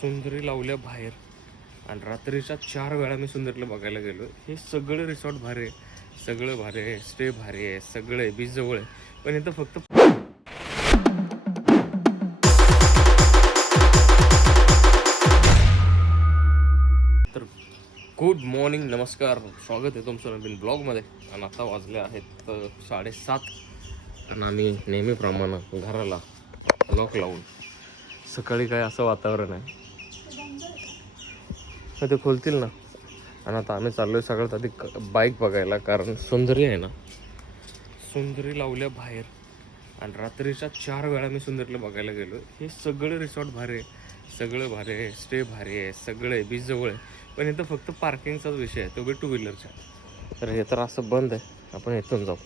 सुंदरी लावल्या बाहेर आणि रात्रीच्या 4 वेळा मी सुंदरीला बघायला गेलो. हे सगळं रिसॉर्ट भारी आहे, सगळं भारी आहे, स्टे भारी आहे, सगळं आहे, बीच जवळ आहे. पण इथं फक्त तर गुड मॉर्निंग, नमस्कार, स्वागत आहे तुमचं नवीन ब्लॉगमध्ये. आणि आता वाजले आहेत 7:30 आणि आम्ही नेहमीप्रमाणे घराला लॉक लावून सकाळी काय असं वातावरण आहे ते खोलतील ना. आणि आता आम्ही चाललोय सगळ्यात आधी बाईक बघायला, कारण सुंदरी आहे ना, सुंदरी लावल्या बाहेर आणि रात्रीच्या 4 वेळा मी सुंदरीला बघायला गेलो. हे सगळं रिसॉर्ट भारी आहे, सगळं भारी आहे, स्टे भारी आहे, सगळं आहे, बीच जवळ आहे. पण इथं फक्त पार्किंगचाच विषय आहे, तो बी 2 व्हीलरचा. तर हे तर असं बंद आहे, आपण इथून जाऊ.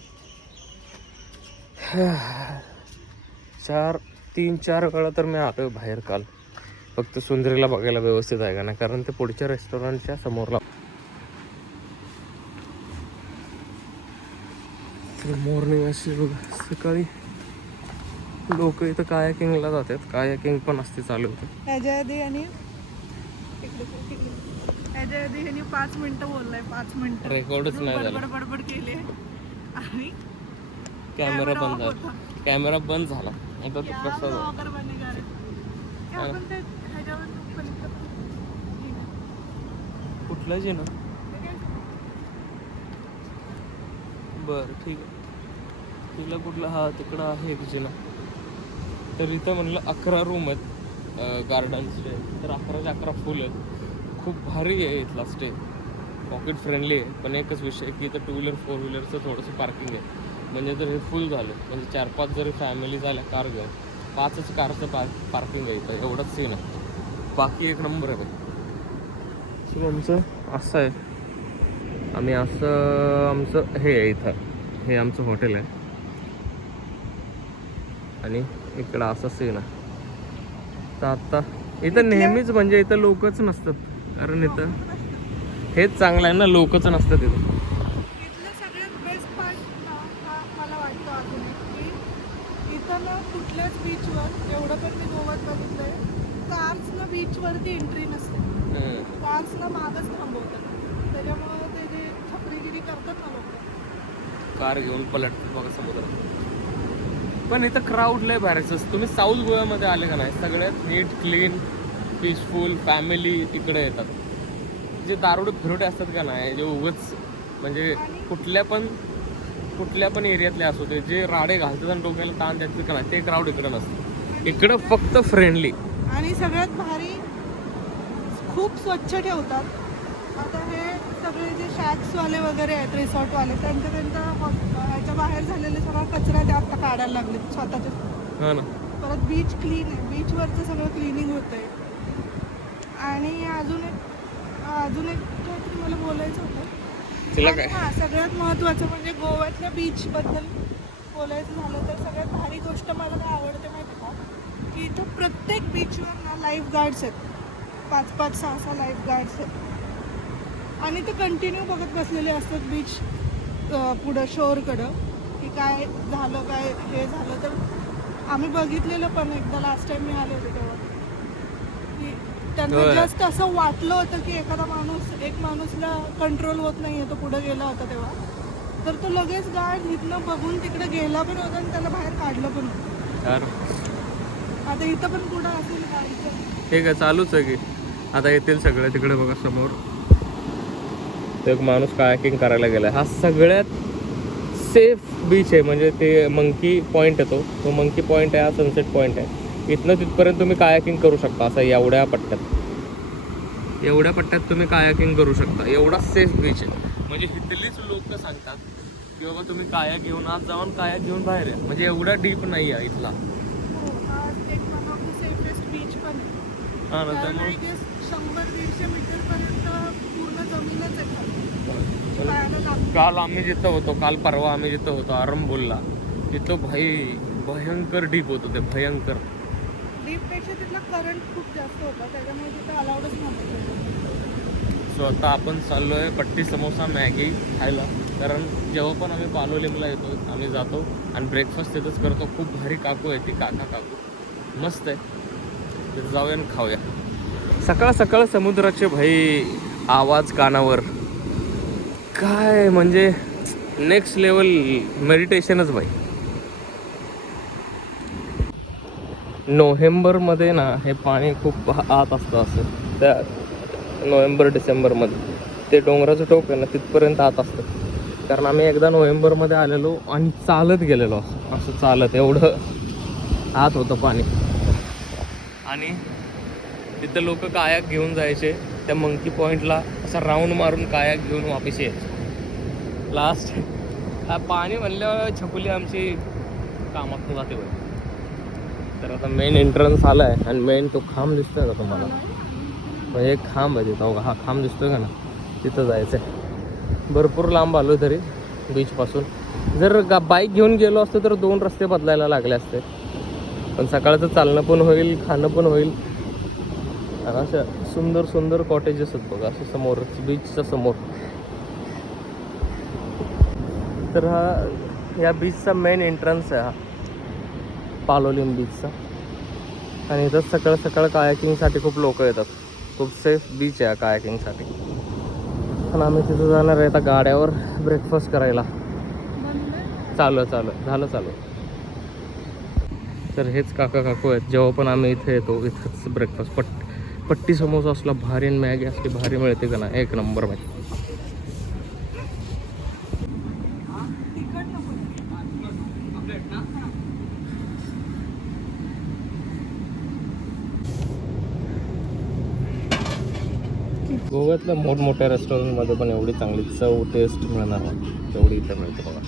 3-4 वेळा तर मी आलो बाहेर काल, फक्त सुंदरीला बघायला व्यवस्थित आहे का नाही, कारण ते पुढच्या रेस्टॉरंटच्या समोरला. मॉर्निंग अशी बघा, सकाळी लोक इथं कायाकिंगला जातात, कायाकिंग पण असते चालू होतं. ह्याच्या आधी आणि 5 मिनिटं बोललाय, 5 मिनिटं रेकॉर्डच नाही झालं, बडबड केली आणि कॅमेरा बंद झाला, कॅमेरा बंद झाला. आता तो कसा कुठलाच आहे ना. बरं ठीक आहे, तिला कुठला, हा तिकडं आहे एक जिना. तर इथं म्हणलं 11 रूम आहेत गार्डन स्टे, तर 11च्या 11 फुल आहेत. खूप भारी आहे इथला स्टे, पॉकेट फ्रेंडली आहे. पण एकच विषय आहे की इथं 2 व्हीलर 4 व्हीलरचं थोडंसं पार्किंग आहे. म्हणजे जर हे फुल झालं, म्हणजे 4-5 जरी फॅमिली झाल्या कार घेऊन, 5च कारचं पार्किंग आहे इथं, एवढंच सीन आहे. बाकी एक नंबर आहे. सो आमचं असं आहे, आम्ही असं आमचं हे आहे इथं, हे आमचं हॉटेल आहे आणि इकडं असं सीन आहे. तर आता इथं नेहमीच म्हणजे इथं लोकच नसतात, कारण इथं हेच चांगलं आहे ना, लोकच नसतात इथं. इथलं सगळ्यात बेस्ट पार्ट मला वाटतं अजून की इथं ना कुठल्याच बीचवर, एवढं पण मी गोव्यात बघितलंय, कार्सना बीचवरती एंट्री नसते, कार्सला मागच थांबवतात. त्याच्यामुळे ते जे छपरीगिरी करतात ना लोक, कार घेऊन पलटतात बघा समुद्रात. पण इथं क्राऊड लय भरायचं. तुम्ही साऊथ गोव्यामध्ये आले का नाही, सगळ्यात नीट, क्लीन, पीसफुल फॅमिली तिकडे येतात. जे दारुडे फिरोडे असतात का नाही, जे उगाच म्हणजे कुठल्या पण एरियातले असू ते, जे राडे घालतात आणि डोक्याला ताण द्यायचं का नाही, ते क्राऊड इकडं नसतं. इकडं फक्त फ्रेंडली. आणि सगळ्यात भारी खूप स्वच्छ ठेवतात. आता हे सगळे जे शॅक्सवाले वगैरे आहेत, रिसॉर्टवाले, त्यांच्या ह्याच्या बाहेर झालेले सगळा कचरा ते आता काढायला लागले स्वतःचे. हा ना. परत बीच क्लीन आहे, बीचवरचं सगळं क्लिनिंग होतंय. आणि अजून एक काहीतरी मला बोलायचं होतं तिला काय. हां, सगळ्यात महत्त्वाचं म्हणजे गोव्यातल्या बीचबद्दल बोलायचं झालं तर सगळ्यात भारी गोष्ट मला काय आवडते माहिती का, की इथं प्रत्येक बीचवर ना लाईफ गार्ड्स आहेत, 5-5, 6-6 लाईफ गार्ड्स आहेत. आणि ते कंटिन्यू बघत बसलेले असतात बीच पुढं शोरकडं, की काय झालं, काय हे झालं. तर आम्ही बघितलेलं पण एकदा, लास्ट टाइम मी आले होते तेव्हा, की त्यांना जस्ट असं वाटलं होतं की एक माणूसला कंट्रोल होत नाही आहे, तो पुढे गेला होता तेव्हा, तर तो लगेच गार्ड इथनं बघून तिकडे गेला पण होता आणि त्याला बाहेर काढलं पण होतं. आता इथं पण पुढं असेल गाडीचं, ठीक आहे, चालूच आहे की. आता येतील सगळे तिकडे बघा समोर, एक माणूस कायाकिंग करायला गेला. हा सगळ्यात सेफ बीच आहे, म्हणजे ते मंकी पॉईंट आहे, तो मंकी पॉईंट आहे, हा सनसेट पॉईंट आहे. इथनं तिथपर्यंत तुम्ही कायाकिंग करू शकता, असं एवढ्या पट्ट्यात तुम्ही कायाकिंग करू शकता. एवढा सेफ बीच आहे. म्हणजे इथलीच लोक सांगतात की बाबा तुम्ही काया घेऊन आत जाऊन काया घेऊन बाहेर आहे, म्हणजे एवढा डीप नाही आहे इथला. बीच पण आहे. हा ना, त्यामुळे 100-150 मीटर पर्यंत पूर्ण जमीनच आहे. काल परवा आम्ही जिथं होतो आरंभोलला, तिथं भयंकर डीप होतं ते, भयंकर डीपपेक्षा तिथला करंट खूप जास्त होता, त्याच्यामुळे तिथं अलाउडच नव्हतं. सो आता आपण चाललोय पट्टी समोसा मॅगी खायला, कारण जेव्हा पण आम्ही पालोलिमला येतो आम्ही जातो आणि ब्रेकफास्ट तिथंच करतो. खूप भारी काकू आहे ती, काकू मस्त आहे, तिथं जाऊया आणि खाऊया. सकाळ सकाळ समुद्राचे भाई आवाज कानावर, काय म्हणजे नेक्स्ट लेवल मेडिटेशनच भाई. नोव्हेंबरमध्ये ना हे पाणी खूप आत असतं असं, त्या नोव्हेंबर डिसेंबरमध्ये ते डोंगराचं टोक आहे ना तिथपर्यंत आत असतं. कारण आम्ही एकदा नोव्हेंबरमध्ये आलेलो आणि चालत गेलेलो असं चालत, एवढं आत होतं पाणी. आणि तिथं लोक कायाक घेऊन जायचे त्या मंकी पॉईंटला, असा राऊंड मारून कायाक घेऊन वापस यायचे. लास्ट पाणी म्हणल्यावर छकुली आमची कामात जाते बघ. तर आता मेन एंट्रन्स आला आहे आणि मेन तो खांब दिसतोय का तुम्हाला, म्हणजे एक खांब आहे तिथं, हा खांब दिसतोय का ना, तिथं जायचं आहे. भरपूर लांब आलो तरी बीचपासून. जर बाईक घेऊन गेलो असतो तर 2 रस्ते बदलायला लागले असते, पण सकाळचं चालणं पण होईल, खाणं पण होईल. आणि अशा सुंदर सुंदर कॉटेजेस आहेत बघा असं समोर बीचच्या समोर. तर या बीचचा मेन एंट्रन्स आहे हा पालोलीम बीचचा. आणि इथं सकाळ सकाळ कायाकिंगसाठी खूप लोक येतात. खूप सेफ बीच आहे कायाकिंगसाठी. पण आम्ही तिथं जाणार आहे आता गाड्यावर ब्रेकफास्ट करायला. चालू झालं चालू. तर हेच काका काकू आहेत, जेव्हा पण आम्ही इथे येतो इथंच ब्रेकफास्ट. पट्टी समोसा असला भारी आणि मॅगी असली भारी मिळते का ना, एक नंबर भाई. गोव्यातल्या मोठमोठ्या रेस्टॉरंटमध्ये पण एवढी चांगली चव टेस्ट मिळणार नाही तेवढी इथे मिळते बघा.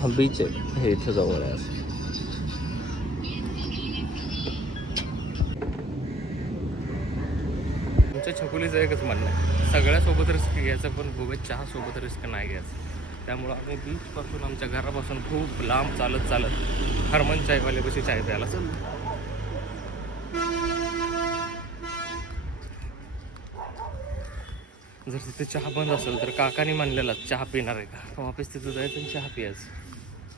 हा बीच आहे, हे इथं जवळ आहे असं. आमच्या छकुलीचं एकच म्हणणं आहे, सगळ्यासोबत रिस्क घ्यायचं पण गोव्यात चहासोबत रिस्क नाही घ्यायचं. त्यामुळं आम्ही बीचपासून आमच्या घरापासून खूप लांब चालत हरमन चायवाल्यापाशी चाय प्यायला चाललो. जर तिथे चहा बंद असेल तर काकाने म्हणलेला चहा पिणार आहे का, वापस तिथं जायचं आणि चहा प्यायचं.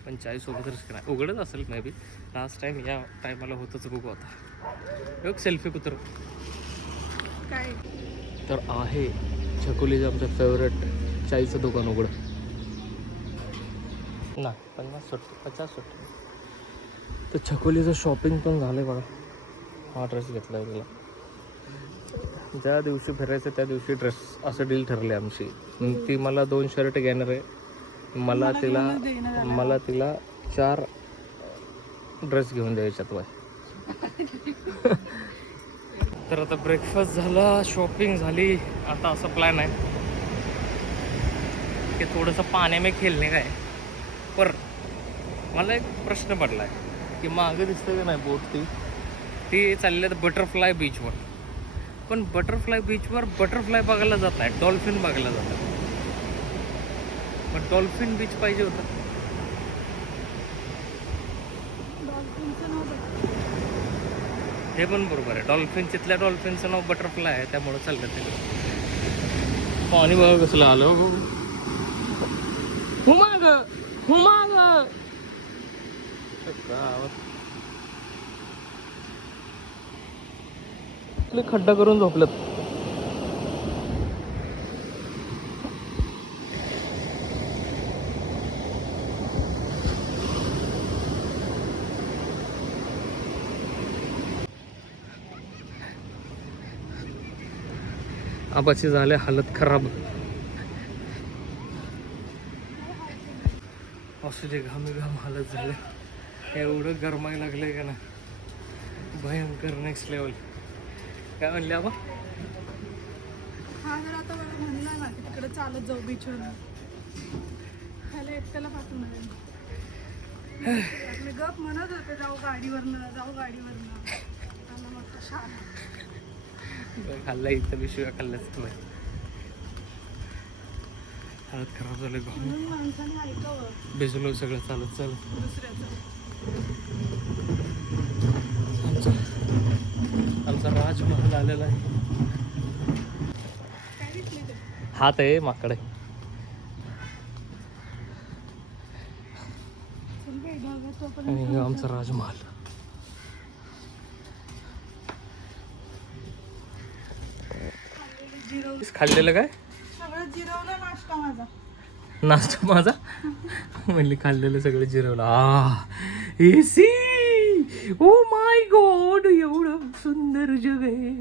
पण चायसोबत रिस्क नाही, उघडच असेल मे बी. लास्ट टाईम या टायमाला होतंच बघू आता. एक सेल्फी कुत्र काय तर आहे छकुलीचं आमचं फेवरेट चायचं दुकान उघडं ना. 50 सुट्टी 50 सुट्टी. तर छकुलीचं शॉपिंग पण झालं आहे बघा. हा ड्रेस घेतला आहे तिला. ज्या दिवशी फिरायचं त्या दिवशी ड्रेस असं डील ठरले आमची. ती मला 2 शर्ट घेणार आहे, मला तिला 4 ड्रेस घेऊन द्यायच्यात बाय. तर आता ब्रेकफास्ट झाला, शॉपिंग झाली. आता असं प्लॅन आहे की थोडंसं पाण्यामध्ये खेळणे काय. पर मला एक प्रश्न पडला आहे की मागं दिसतं का नाही बोट, ती चालली तर बटरफ्लाय बीचवर. पण बटरफ्लाय बीचवर बटरफ्लाय बघायला जात आहे, डॉल्फिन बघायला जात आहे. पण डॉल्फिन बीच पाहिजे होतं. हे पण बरोबर आहे, डॉल्फिन तिथल्या डॉल्फिनचं नाव बटरफ्लाय आहे त्यामुळं चाललं ते. पाणी बघा कसलं आलं. हुमाग खड्डा करून झोपलेत. आबाची झाले हालत खराब. असू दे, घाम हालत झाले. एवढं गरमायला लागलंय का ना, भयंकर नेक्स्ट लेवल. काय म्हणले आबा? हा जर आता मला म्हणला ना की तिकडे चालत जाऊ बीचवर, त्याला एकट्याला पाठवणार आहे. मी गप म्हणत होते जाऊ गाडीवरनं. मला वाटतं शाळा खाल्ला इथं बी शिव्या खाल्ल्याच तुम्ही. हालत खराब झालं. म्हणून माणसाने ऐकावं भिजलो सगळं चालत दुसऱ्याचं. आमचा राजमहल आलेला आहे. काय दिसली ते? हात आहे माकडे. आणि हे आमचा राजमहल. जिरवलं खाल्लेलं काय सगळं जिरवलं नाश्ता माझा. नाश्ता माझा म्हणली खाल्लेलं सगळं जिरवलं. एसी ओ माय गॉड, एवढं सुंदर जग आहे.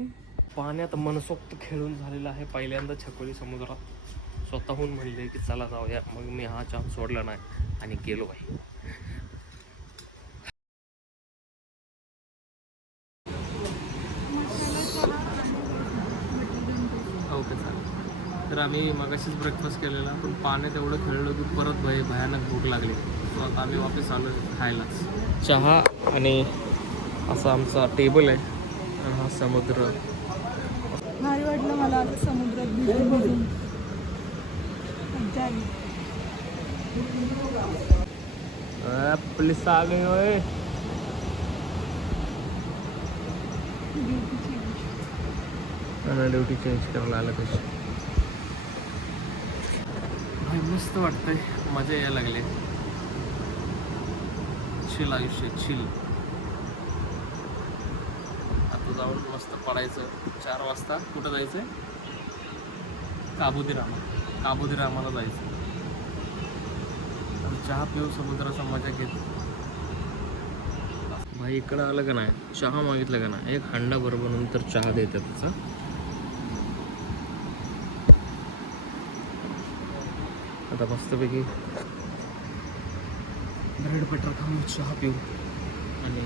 पाण्यात मनसोक्त खेळून झालेलं आहे. पहिल्यांदा छकोली समुद्रात स्वतःहून म्हणले की चला जाऊया. मग मी हा चान्स सोडला नाही आणि गेलो आहे. ओके चालेल. तर आम्ही मगाशीच ब्रेकफास्ट केलेला, पण पाण्यात एवढं खेळलो की परत भयानक भूक लागली. सो आता आम्ही वापस आलो खायलाच. चहा आणि असा आमचा टेबल आहे आणि हा समुद्र. भारी वाटलं मला आता समुद्रात भिजून भिजून. मज्जा आली. पुलिस आ गई होय. ड्युटी चेंज करायला आलं कशी. भाई मस्त वाटतंय, मजा यायला लागली. चिल आयुष्य चिल. आता जाऊन मस्त पडायचं. 4 वाजता कुठं जायचंय? काबुदीरामाला जायचं. चहा पिऊ, समुद्राचा मजा घेत. भाई इकडं आलं का नाही, चहा मागितलं का नाही, 1 हांडा बरोबर नंतर चहा देतात त्याचा. आता मस्तपैकी ब्रेड बटर खाऊन चहा पिऊ आणि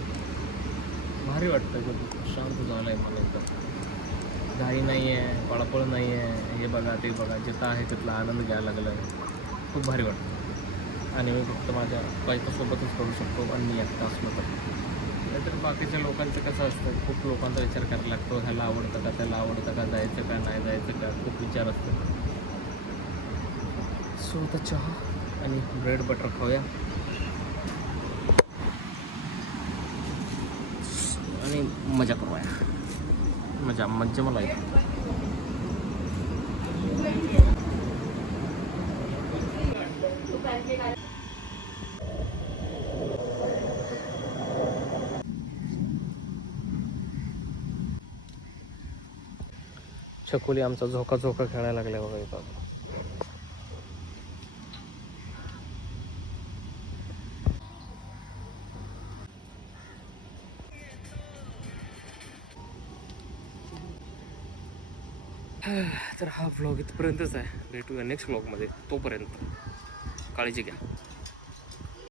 भारी वाटतं. कधी शांत झालं आहे मला एकदम. घाई नाही आहे, पळापळ नाही आहे. हे बघा ते बघा, जिथं आहे तिथला आनंद घ्यायला लागला आहे. खूप भारी वाटतं. आणि मी फक्त माझ्या बायकोसोबतच करू शकतो आणि मी एकटा असलो तर. नाहीतर बाकीच्या लोकांचं कसं असतं, खूप लोकांचा विचार करायला लागतो. ह्याला आवडतं का, त्याला आवडतं का, जायचं का नाही जायचं का, खूप विचार असतो. सो आता चहा आणि ब्रेड बटर खाऊया आणि मजा करूया. मजा मला येते. छकुली आमचा झोका खेळायला लागल्या बघा इथं. तर हा व्लॉग इथपर्यंतच आहे. भेटूया नेक्स्ट व्लॉगमध्ये. तोपर्यंत काळजी घ्या.